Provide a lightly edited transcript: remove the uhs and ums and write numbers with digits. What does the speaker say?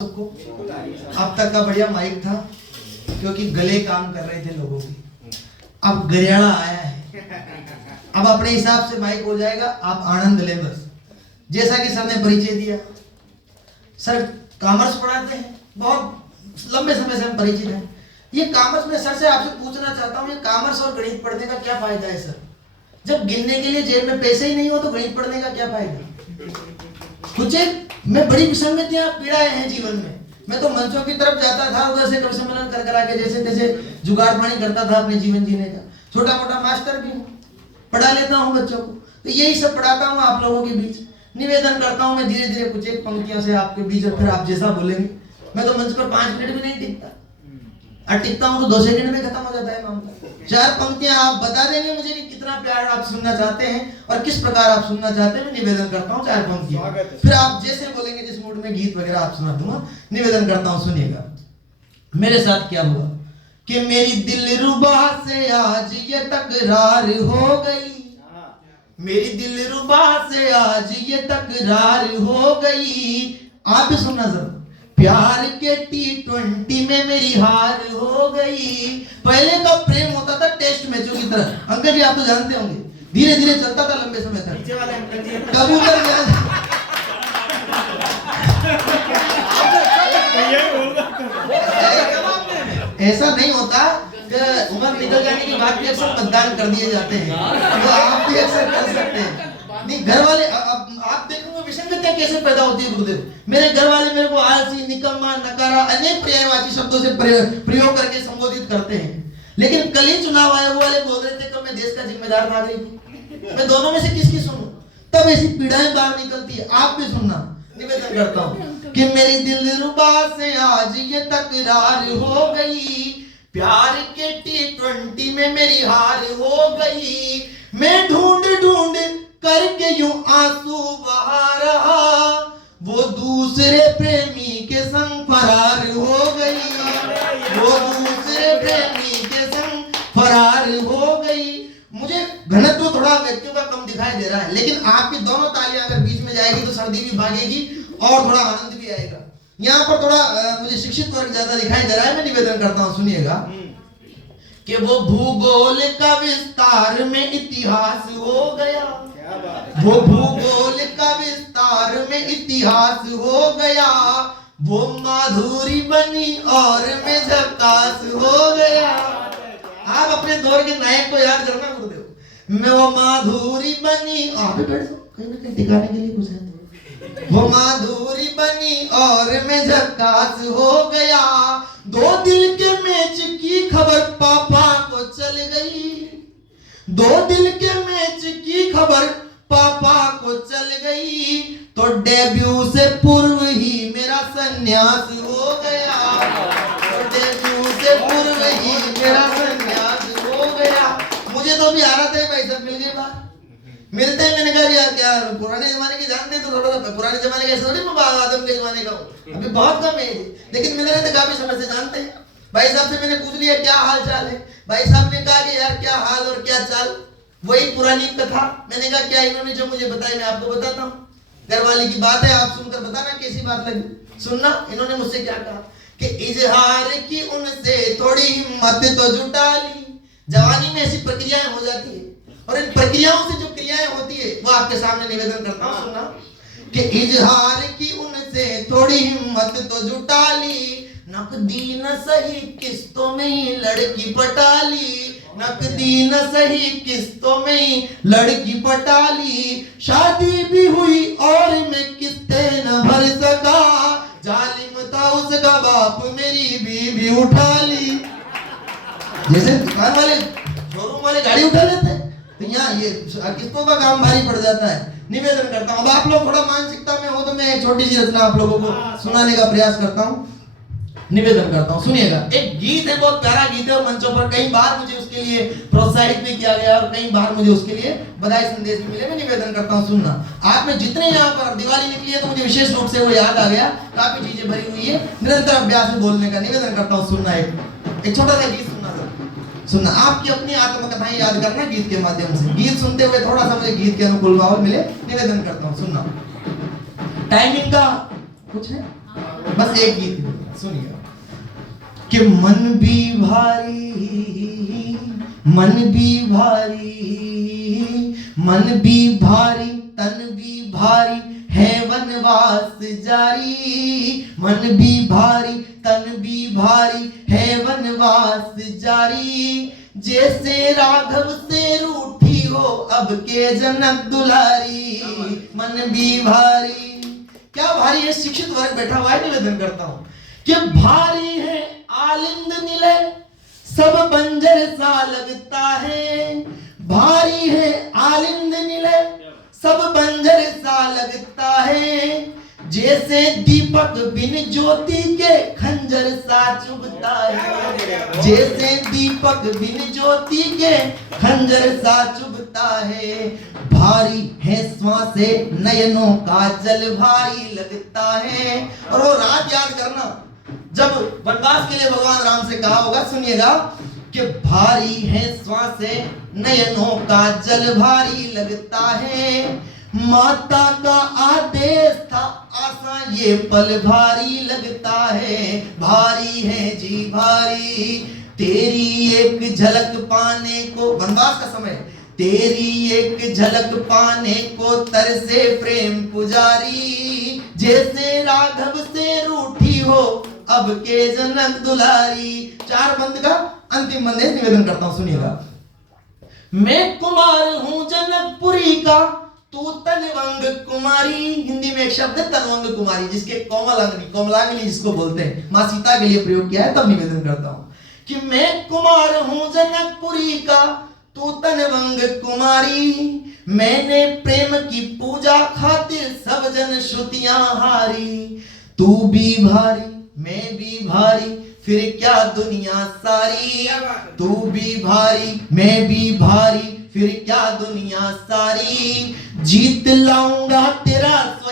सबको अब तक का बढ़िया माइक था क्योंकि गले काम कर रहे थे लोगों की। अब गरियाड़ा आया है, अब अपने हिसाब से माइक हो जाएगा, आप आनंद लें बस। जैसा कि सर ने परिचय दिया, सर कॉमर्स पढ़ाते हैं, बहुत लंबे समय से हम परिचित हैं। ये कॉमर्स में सर से आपसे पूछना चाहता हूँ, ये कॉमर्स और गणित पढ़ने का क्या फायदा है सर? जब गिनने के लिए जेब में पैसे ही नहीं हो तो गणित पढ़ने का क्या फायदा? कुछ मैं बड़ी विसंगतियां पीड़ाएं हैं जीवन में। मैं तो मंचों की तरफ जाता था, उधर से कवि सम्मेलन कर करा के जैसे तैसे जुगाड़ पानी करता था अपने जीवन जीने का। छोटा मोटा मास्टर भी हूँ, पढ़ा लेता हूँ बच्चों को, तो यही सब पढ़ाता हूँ आप लोगों के बीच। निवेदन करता हूँ मैं धीरे धीरे कुछ एक पंक्तियों से आपके बीच, और फिर आप जैसा बोलेंगे। मैं तो मंच पर 5 मिनट भी नहीं टिकता, और टिकता हूँ तो 2 सेकंड में खत्म हो जाता है मामला। 4 पंक्तियां आप बता देंगे मुझे कि कितना प्यार आप सुनना चाहते हैं और किस प्रकार आप सुनना चाहते हैं। मैं निवेदन करता हूँ 4 पंक्तियां, फिर आप जैसे बोलेंगे, जिस मूड में गीत वगैरह आप सुना दूंगा। निवेदन करता हूँ, सुनिएगा। मेरे साथ क्या हुआ कि मेरी दिलरुबा से आज ये तकरार हो गई, मेरी दिलरुबा से आज ये तकरार हो गई। आप भी सुनना जरा। प्यार के T20 में मेरी हार हो गई। पहले का प्रेम होता था टेस्ट मैचों की तरह, अंकल जी आप तो जानते होंगे, धीरे धीरे चलता था लंबे समय तक। कबूतर ऐसा नहीं होता कि उम्र निकल जाने के बाद भी अक्सर मतदान कर दिए जाते हैं, तो आप भी अक्सर कर सकते हैं। नहीं, घर वाले आप देखोगे विसंगतियां कैसे पैदा होती है गुरुदेव। मेरे घर वाले मेरे को आलसी, निकम्मा, नकारा अनेक पर्यायवाची शब्दों से प्रयोग करके संबोधित करते हैं, लेकिन कल ही चुनाव आयोग वाले बोल रहे थे कि मैं देश का जिम्मेदार नागरिक हूँ। मैं दोनों में से किसकी सुनूं? तब ऐसी पीड़ाएं बाहर निकलती है। आप भी सुनना। निवेदन करता हूँ कि मेरी दिलरुबा से आज ये तकरार हो गई, प्यार के T20 में मेरी हार हो गई। मैं ढूंढ ढूंढ करके यूं आंसू बहा रहा, वो दूसरे प्रेमी के संग फरार हो गई, वो दूसरे प्रेमी के संग फरार हो गई। मुझे घनत्व थोड़ा व्यक्तियों का कम दिखाई दे रहा है, लेकिन आपकी दोनों तालियां अगर बीच में जाएगी तो सर्दी भी भागेगी और थोड़ा आनंद भी आएगा। यहाँ पर थोड़ा मुझे शिक्षित वर्ग ज्यादा दिखाई दे रहा है। मैं निवेदन करता हूँ, सुनिएगा कि वो भूगोल का विस्तार में इतिहास हो गया, वो भूगोल का विस्तार में इतिहास हो गया, वो माधुरी बनी और मैं झकास हो गया। आप अपने दौर के नायक को याद करना गुरुदेव। मैं वो माधुरी बनी, आप भी बैठ जाओ, कहीं ना कहीं टिकाने के लिए कुछ है। वो माधुरी बनी और मैं झकास हो गया। 2 दिल के मैच की खबर पापा को चल गई, 2 दिल के मैच की खबर पापा को चल गई, तो डेब्यू से पूर्व ही मेरा संन्यास हो गया, तो डेब्यू से पूर्व ही मेरा संन्यास हो गया। मुझे तो भी आ रहा था भाई साहब, मिल गए बात मिलते हैं। मैंने कहा यार क्या पुराने जमाने की जानते हैं, तो थोड़ा सा पुराने जमाने के थोड़ी मैं आदम के जमाने का हूँ, अभी बहुत कम है, लेकिन मिल रहे थे काफी समय से, जानते हैं। भाई साहब से मैंने पूछ लिया क्या हाल चाल है, भाई साहब ने कहा कि यार क्या हाल और क्या चाल, वही पुरानी कथा। मैंने कहा क्या इन्होंने जो मुझे बताया मैं आपको बताता हूँ। घर वाली की बात है, आप सुनकर बताना कैसी बात लगी। सुनना इन्होंने मुझसे क्या कहा कि इजहार की उनसे थोड़ी हिम्मत तो जुटा ली। जवानी में ऐसी प्रक्रियाएं हो जाती है, और इन प्रक्रियाओं से जो क्रियाएं होती है वो आपके सामने निवेदन करता हूँ, सुनना कि इजहार की उनसे थोड़ी हिम्मत तो जुटा ली, नकदी न सही किस्तों में ही लड़की पटा ली, नकदी न सही किस्तों में ही लड़की पटा ली। शादी भी हुई और मैं किस्तें न भर सका, जालिम था उसका बाप मेरी बीवी उठा ली। जैसे दुकान वाले शोरूम वाले गाड़ी उठा लेते हैं, तो यहाँ ये किस्तों का काम भारी पड़ जाता है। निवेदन करता हूँ, अब आप लोग थोड़ा मानसिकता में हो तो मैं एक छोटी सी रचना आप लोगों को सुनाने का प्रयास करता हूँ। निवेदन करता हूँ, सुनिएगा। एक गीत है, बहुत प्यारा गीत है, और मंचों पर कई बार मुझे उसके लिए प्रोत्साहित भी किया गया और कई बार मुझे उसके लिए बधाई संदेश भी मिले। मैं निवेदन करता हूँ, सुनना। आप में जितने यहाँ पर दिवाली निकली है तो मुझे विशेष रूप से वो याद आ गया, काफी चीजें भरी हुई है, निरंतर अभ्यास में बोलने का। निवेदन करता हूँ, सुनना। एक छोटा सा गीत सुनना, आपकी अपनी आत्मकथाएं याद करना गीत के माध्यम से। गीत सुनते हुए थोड़ा सा मुझे गीत के अनुकूल माहौल मिले। निवेदन करता हूँ, सुनना। टाइमिंग का कुछ है? बस एक गीत सुनिए कि मन भी भारी, मन भी भारी, मन भी भारी, तन भी भारी है वनवास जारी। मन भी भारी, तन भी भारी है वनवास जारी। जैसे राघव से रूठी हो अब के जनक दुलारी। मन भी भारी, क्या भारी है? शिक्षित वर्ग बैठा हुआ है, निवेदन करता हूं कि भारी है आलिंद निलय सब बंजर सा लगता है। भारी है आलिंद निलय सब बंजर सा लगता है। जैसे दीपक बिन ज्योति के खंजर सा चुभता है। जैसे दीपक बिन ज्योति के खंजर सा चुभता है। भारी है श्वासे नयनों का जल भारी लगता है। और वो रात याद करना जब वनवास के लिए भगवान राम से कहा होगा, सुनिएगा कि भारी है श्वासे नयनों का जल भारी लगता है। माता का आदेश था आशा ये पल भारी लगता है। भारी है जी भारी, तेरी एक झलक पाने को, वनवास का समय, तेरी एक झलक पाने को तरसे प्रेम पुजारी। जैसे राघव से रूठी हो अब के जनक दुलारी। चार बंद का अंतिम बंद निवेदन करता हूं, सुनिएगा। मैं कुमार हूं जनकपुरी का, तू तनवंग कुमारी। हिंदी में एक शब्द है तनवंग कुमारी, जिसके कोमलांगनी, कोमलांगनी जिसको बोलते हैं, मां सीता के लिए प्रयोग किया है। तब निवेदन करता हूं कि मैं कुमार हूं जनकपुरी का, तू तनवंग कुमारी। मैंने प्रेम की पूजा खातिर सब जन श्रुतियां हारी। तू भी भारी मैं भी भारी फिर क्या दुनिया सारी। तू भी भारी मैं भी भारी फिर क्या दुनिया सारी। जीत लाऊंगा तेरा